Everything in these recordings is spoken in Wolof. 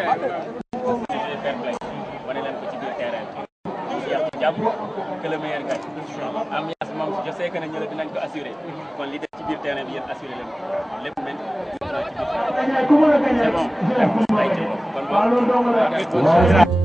fair play wane leen ko ci biir terrain bi jeex ci jàmm que le meilleur gagne ambiance moom je sais que ne ñële dinañ ko assurer kon li def ci biir terrain bi yéen assurer leen lépp men ci biir c'est bon ay ci kon bon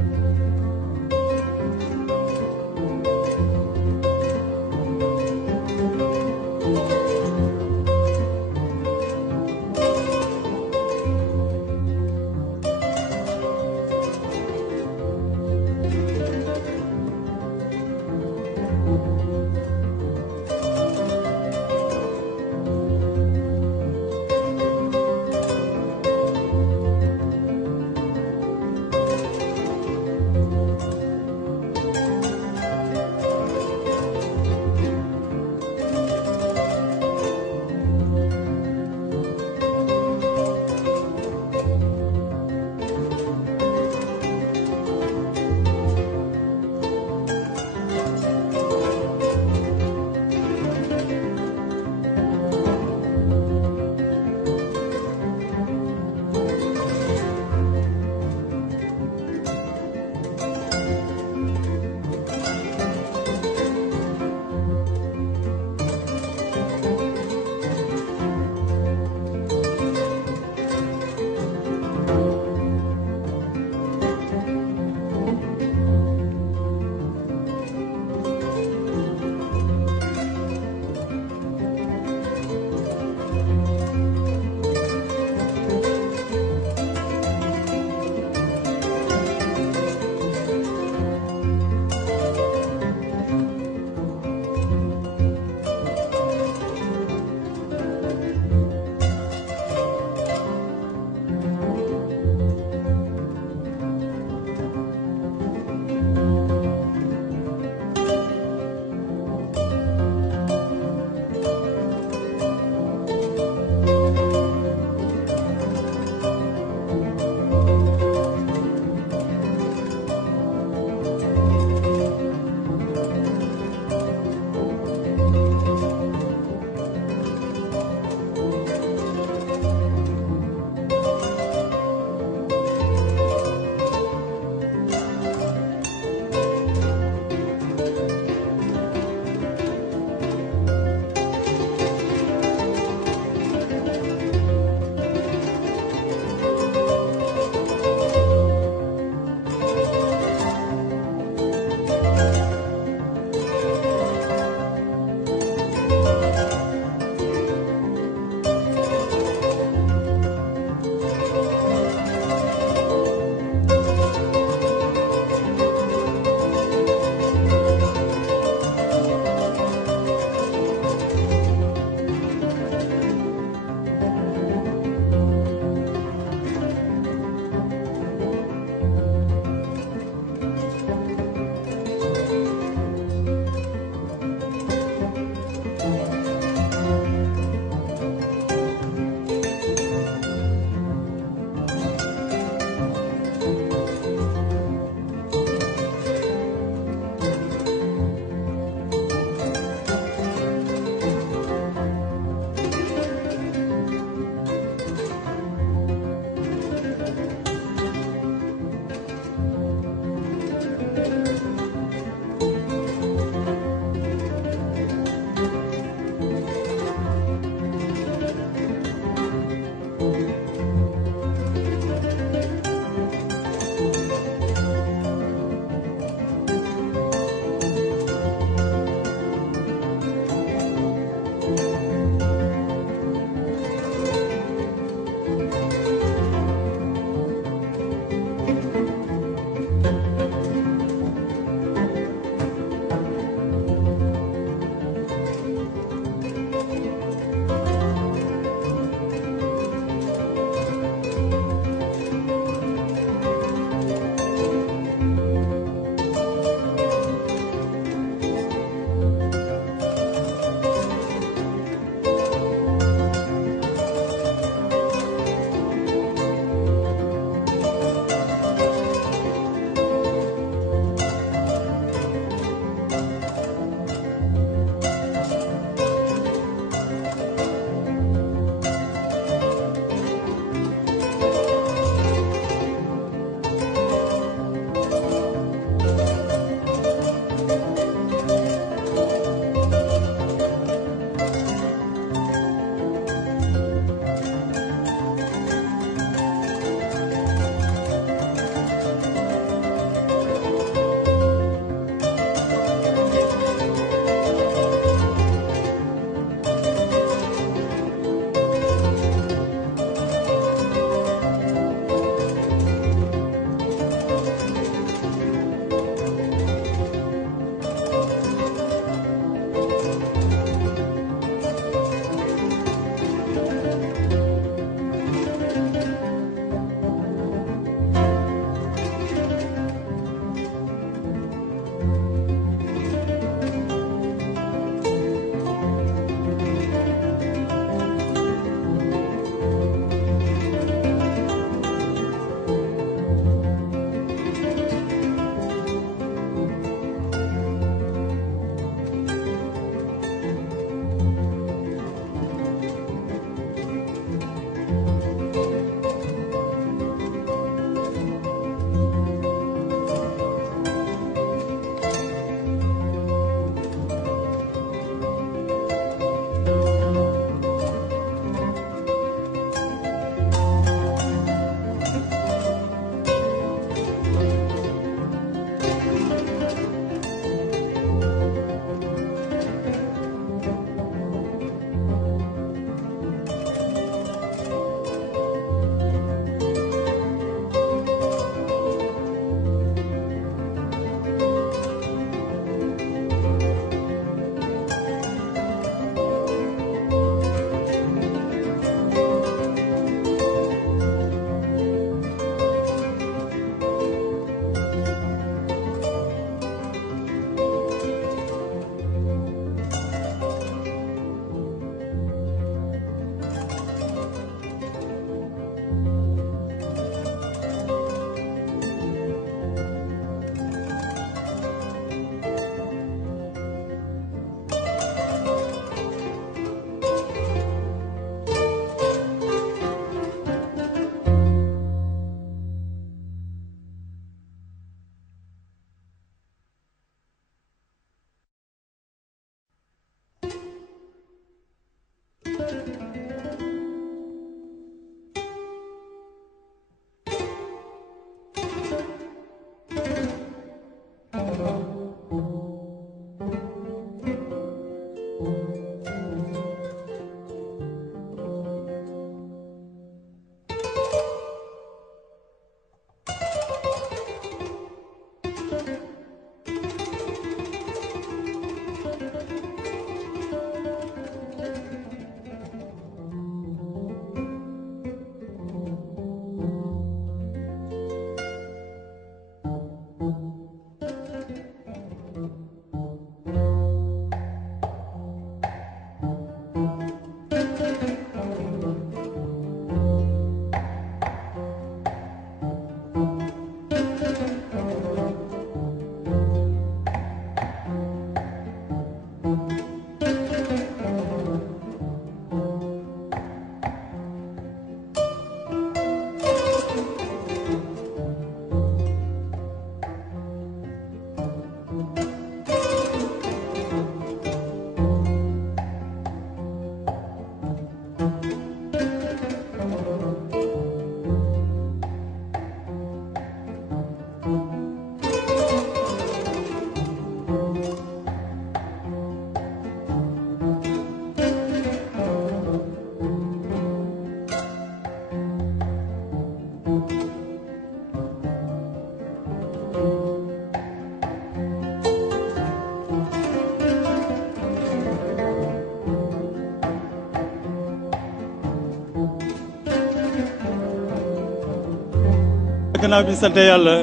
gannaaw bi sant yàlla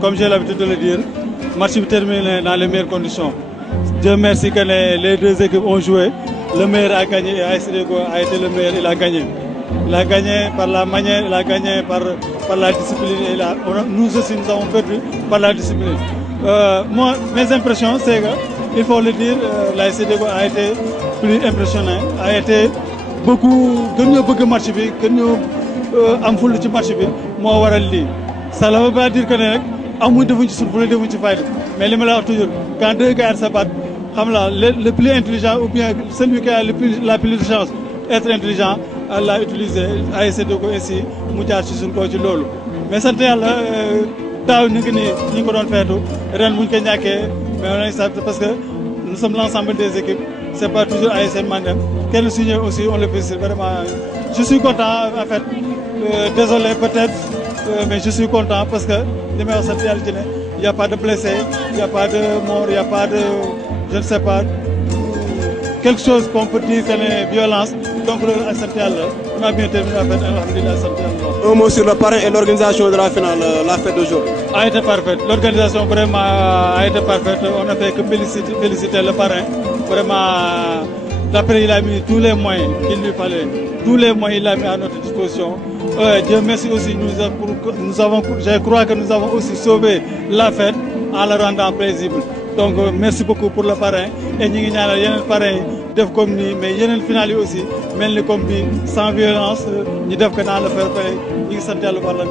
comme j'ai l'habitude de le dire match bi terminé dans les meilleures conditions. Dieu merci que les deux équipes ont joué. Le meilleur a gagné et AS LECOR a été le meilleur, il a gagné. Il a gagné par la manière, il a gagné par la discipline. Et nous aussi, nous avons perdu par la discipline. Moi, mes impressions, c'est que, il faut le dire, l'AS LECOR a été plus impressionnant, a été beaucoup, que nous avons match, que nous avons fait le match, moi, ça ne veut pas dire que nous avons fait mais je me toujours, quand deux gars se battent, le plus intelligent ou bien celui qui a la plus de chance d'être intelligent, elle a utilisé AS LECOR ici, mu jaar ci suñ ko ci loolu mais sant yàlla daaw ñu ngi nii ñu ko doon feetu ren buñ ko ñàkkee mais on est parce que nous sommes l'ensemble des équipes c'est pas toujours AS Mandem kenn signé aussi on le félicite vraiment je suis content en fait désolé peut-être mais je suis content parce que li may wax sant yàlla ci ne il n'y a pas de blessés, il n'y a pas de morts, il n'y a pas de, je ne sais pas, quelque chose qu'on peut dire qu'elle est violence. Donc, on a bien terminé la fête, alhamdulillah. Un mot sur le parrain et l'organisation de la finale, la fête d'aujourd'hui. A été parfaite. L'organisation vraiment a été parfaite. On n'a fait que féliciter le parrain. Vraiment, d'après il a mis tous les moyens qu'il lui fallait. Tous les moyens il a mis à notre disposition. Dieu merci aussi, je crois que nous avons aussi sauvé la fête en la rendant paisible. Donc merci beaucoup pour le parrain. Et nous avons un parrain comme nous, mais il y a une finale aussi, mais comme sans violence, nous devons le faire pareil. Nous sommes le parlement.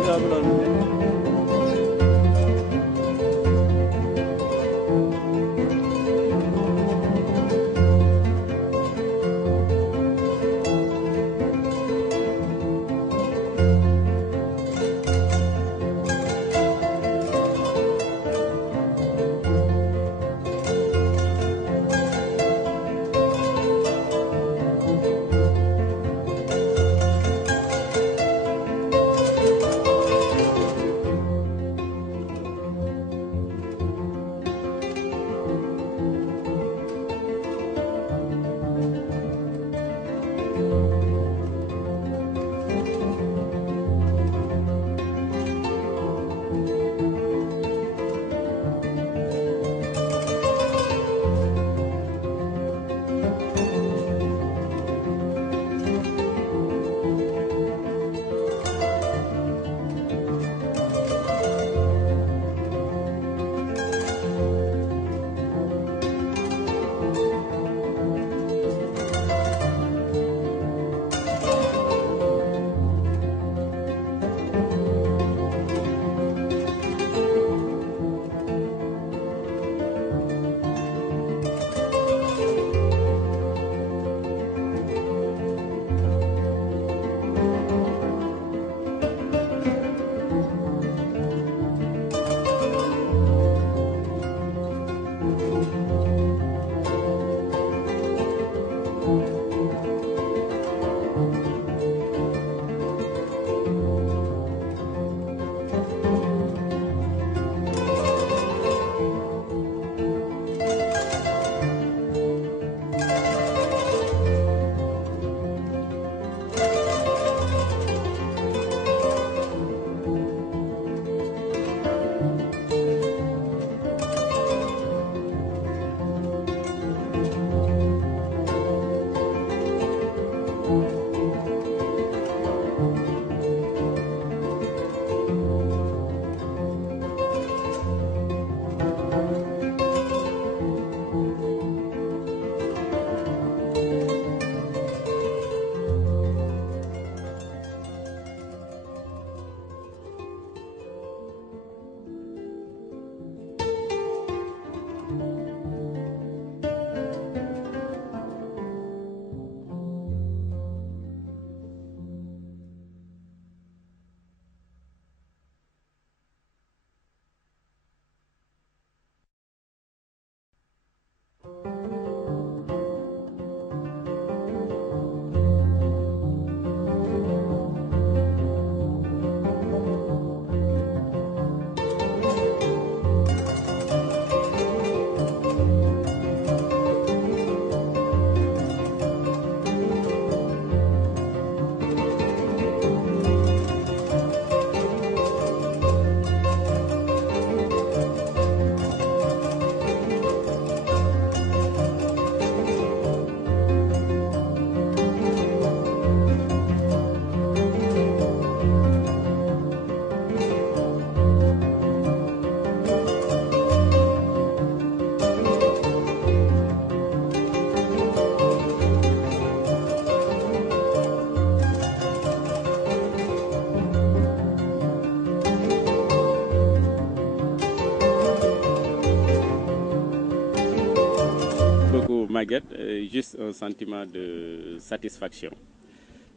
Maguette, juste un sentiment de satisfaction.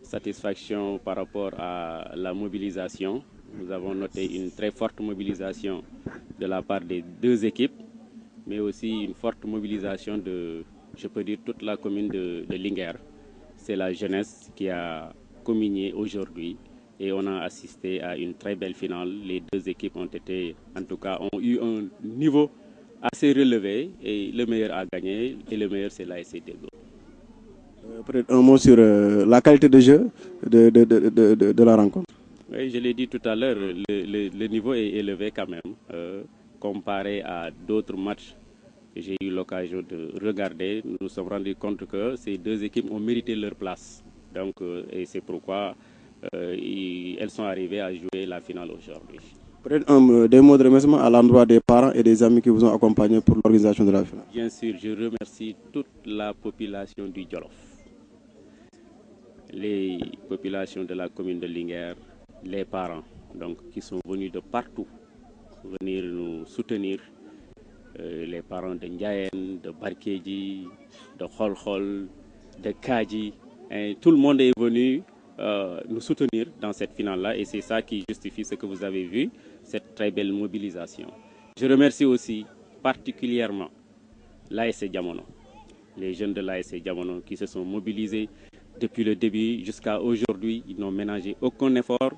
Satisfaction par rapport à la mobilisation. Nous avons noté une très forte mobilisation de la part des deux équipes, mais aussi une forte mobilisation de, je peux dire, toute la commune de Linguère. C'est la jeunesse qui a communié aujourd'hui et on a assisté à une très belle finale. Les deux équipes ont été, en tout cas, ont eu un niveau assez relevé et le meilleur a gagné et le meilleur c'est l'ASC Deggo. Peut-être un mot sur la qualité de jeu de la rencontre. Oui, je l'ai dit tout à l'heure, le niveau est élevé quand même, comparé à d'autres matchs que j'ai eu l'occasion de regarder. Nous nous sommes rendus compte que ces deux équipes ont mérité leur place. Donc, et c'est pourquoi elles sont arrivées à jouer la finale aujourd'hui. Peut-être des mots de remerciement à l'endroit des parents et des amis qui vous ont accompagnés pour l'organisation de la finale. Bien sûr, je remercie toute la population du Djolof, les populations de la commune de Linguère, les parents donc, qui sont venus de partout venir nous soutenir, les parents de Ndiayen, de Barkéji, de Kholkhol, de Kadji, tout le monde est venu nous soutenir dans cette finale-là et c'est ça qui justifie ce que vous avez vu, cette très belle mobilisation. Je remercie aussi particulièrement l'ASC Diamono, les jeunes de l'ASC Diamono qui se sont mobilisés depuis le début jusqu'à aujourd'hui. Ils n'ont ménagé aucun effort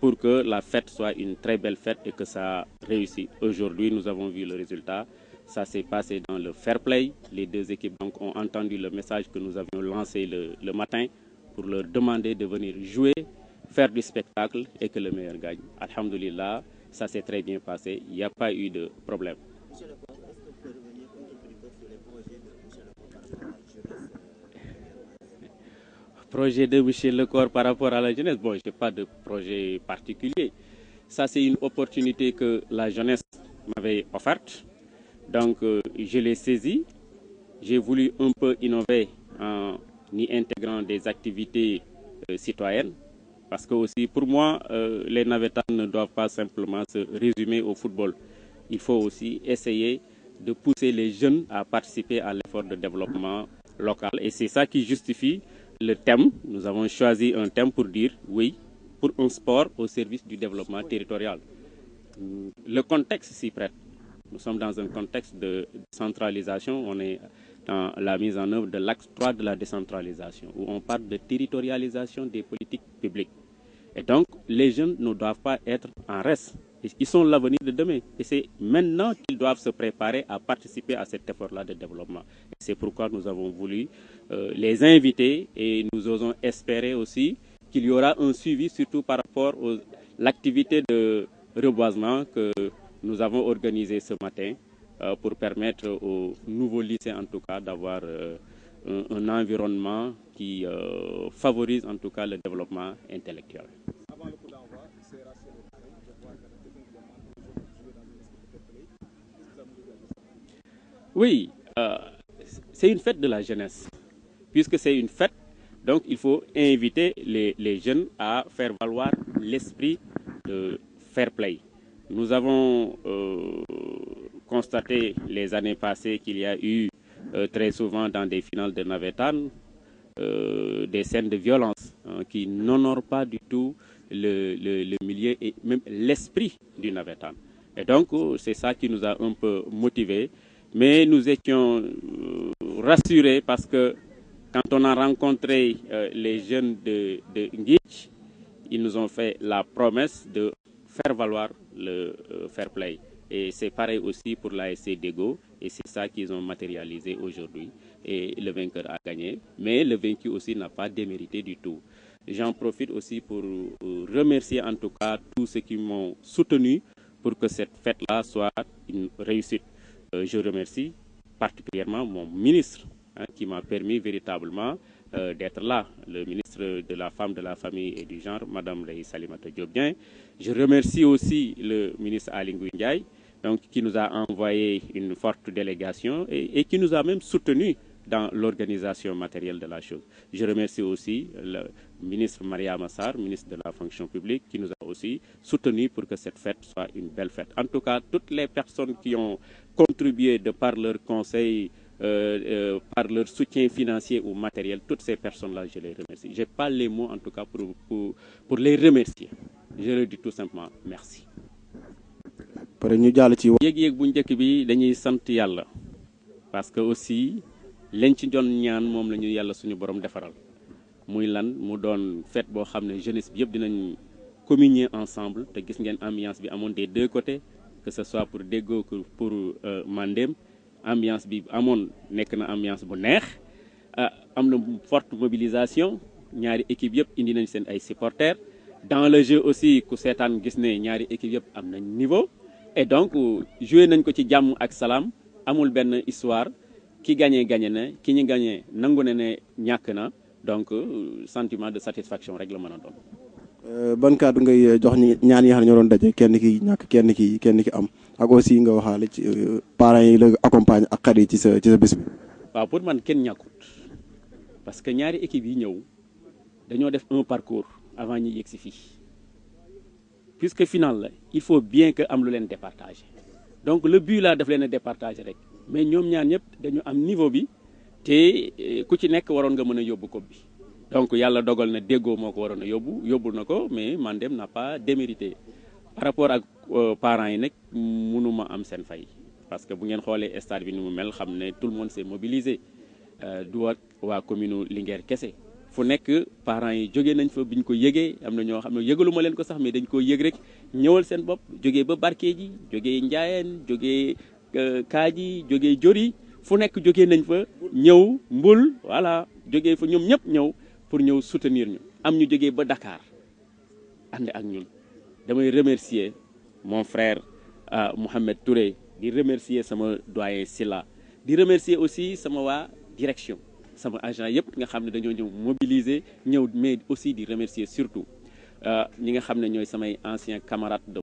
pour que la fête soit une très belle fête et que ça réussisse. Aujourd'hui, nous avons vu le résultat. Ça s'est passé dans le fair play. Les deux équipes donc, ont entendu le message que nous avions lancé le matin pour leur demander de venir jouer, faire du spectacle et que le meilleur gagne. Alhamdulillah, ça s'est très bien passé. Il n'y a pas eu de problème. Monsieur le Comte, est-ce que vous pouvez revenir un peu sur les projets de Monsieur le Comte par rapport à la jeunesse? Projet de Monsieur Lecor par rapport à la jeunesse, bon, je n'ai pas de projet particulier. Ça, c'est une opportunité que la jeunesse m'avait offerte. Donc, je l'ai saisie. J'ai voulu un peu innover en y intégrant des activités citoyennes. Parce que aussi, pour moi, les navétanes ne doivent pas simplement se résumer au football. Il faut aussi essayer de pousser les jeunes à participer à l'effort de développement local. Et c'est ça qui justifie le thème. Nous avons choisi un thème pour dire oui, pour un sport au service du développement territorial. Le contexte s'y prête. Nous sommes dans un contexte de centralisation. On est dans la mise en œuvre de l'axe 3 de la décentralisation, où on parle de territorialisation des politiques publiques. Et donc, les jeunes ne doivent pas être en reste. Ils sont l'avenir de demain. Et c'est maintenant qu'ils doivent se préparer à participer à cet effort-là de développement. C'est pourquoi nous avons voulu les inviter et nous osons espérer aussi qu'il y aura un suivi, surtout par rapport à l'activité de reboisement que nous avons organisée ce matin pour permettre aux nouveaux lycées, en tout cas, d'avoir un environnement qui favorise, en tout cas, le développement intellectuel. Avant le coup d'envoi, c'est rassuré le parrain de voir que jouer dans une espèce de play. Qu'est-ce que ça vous dit? Oui, c'est une fête de la jeunesse. Puisque c'est une fête, donc il faut inviter les jeunes à faire valoir l'esprit de fair play. Nous avons constaté les années passées qu'il y a eu très souvent dans des finales de navétane des scènes de violence qui n'honorent pas du tout le milieu et même l'esprit du navétane. Et donc c'est ça qui nous a un peu motivés. Mais nous étions rassurés parce que quand on a rencontré les jeunes de Nguitch, ils nous ont fait la promesse de faire valoir le fair play. Et c'est pareil aussi pour l'ASC Deggo. Et c'est ça qu'ils ont matérialisé aujourd'hui. Et le vainqueur a gagné. Mais le vaincu aussi n'a pas démérité du tout. J'en profite aussi pour remercier en tout cas tous ceux qui m'ont soutenu pour que cette fête-là soit une réussite. Je remercie particulièrement mon ministre qui m'a permis véritablement d'être là, le ministre de la Femme, de la Famille et du Genre, Madame Leye Salimata Diop-Dieng. Je remercie aussi le ministre Aly Ngouille Ndiaye, donc, qui nous a envoyé une forte délégation et qui nous a même soutenus dans l'organisation matérielle de la chose. Je remercie aussi le ministre Maria Massar, ministre de la Fonction publique, qui nous a aussi soutenus pour que cette fête soit une belle fête. En tout cas, toutes les personnes qui ont contribué de par leurs conseils par leur soutien financier ou matériel. Toutes ces personnes-là, je les remercie. Je n'ai pas les mots en tout cas pour les remercier. Je leur dis tout simplement merci. yéeg-yéeg bu njëkk bi dañuy sant yàlla parce que aussi lañ ci doon ñaan moom la ñu yàlla suñu borom defaral muy lan mu doon fête boo xam ne jeunesse bi yëpp dinañ communier ensemble te gis ngeen ambiance bi amoon des deux côtés que ce soit pour Déggo que pour Mandem ambiance bi amoon nekk na ambiance bu neex am na forte mobilisation ñaari équipe yëpp indi nañ seen ay supporters dans le jeu aussi ku seetaan gis ne ñaari équipe yëpp am nañ niveau et donc joué nañ ko ci jàmm ak salaam amul benn histoire ki gagné gagné na ki ñu gagné nangu na ne ñàkk na donc sentiment de satisfaction rek la mën a doon. ban kàddu ngay jox ñaan yi nga xam ne ñoo doon daje kenn ki ñàkk kenn ki am ak aussi nga waxaale ci parents yi la accompagne ak xarit yi ci sa bés bi. waaw pour man kenn ñàkkut parce que ñaari équipe yi ñëw dañoo def un parcours avant ñi yegg si fii puisque final la il faut bien que am lu leen départager donc le but là daf leen a départager rek mais ñoom ñaar ñëpp dañu am niveau bi te ku ci nekk waroon nga mën a yóbbu coupe bi donc yàlla dogal na Déggo moo ko waroon a yóbbul na ko mais Mandem n'a pas démérité par rapport ak parents yi nag mënuma am seen fay parce que bu ngeen xoolee stade bi ni mu mel xam ne tout le monde s'est mobilisé du waa commune Linguère kese fu nekk parents yi jógee nañ fa biñ ko yëgee am na ñoo xam ne yëgaluma leen ko sax mais dañ ko yëg rek ñëwal seen bopp jógee ba Barkédji jógee Ndiayène jógee Kaaji jógee Jori fu nekk jógee nañ fa ñëw Mbul voilà jógee fa ñoom ñëpp ñëw pour ñëw soutenir ñu am ñu jógee ba Dakar ànd ak ñun damay remercier mon frère Mohamed Touré di remercier sama doyen Silla di remercier aussi sama waa direction sama agent yëpp nga xam ne dañoo ñëw mobiliser ñëw mais aussi di remercier surtout ñi nga xam ne ñooy samay anciens camarades de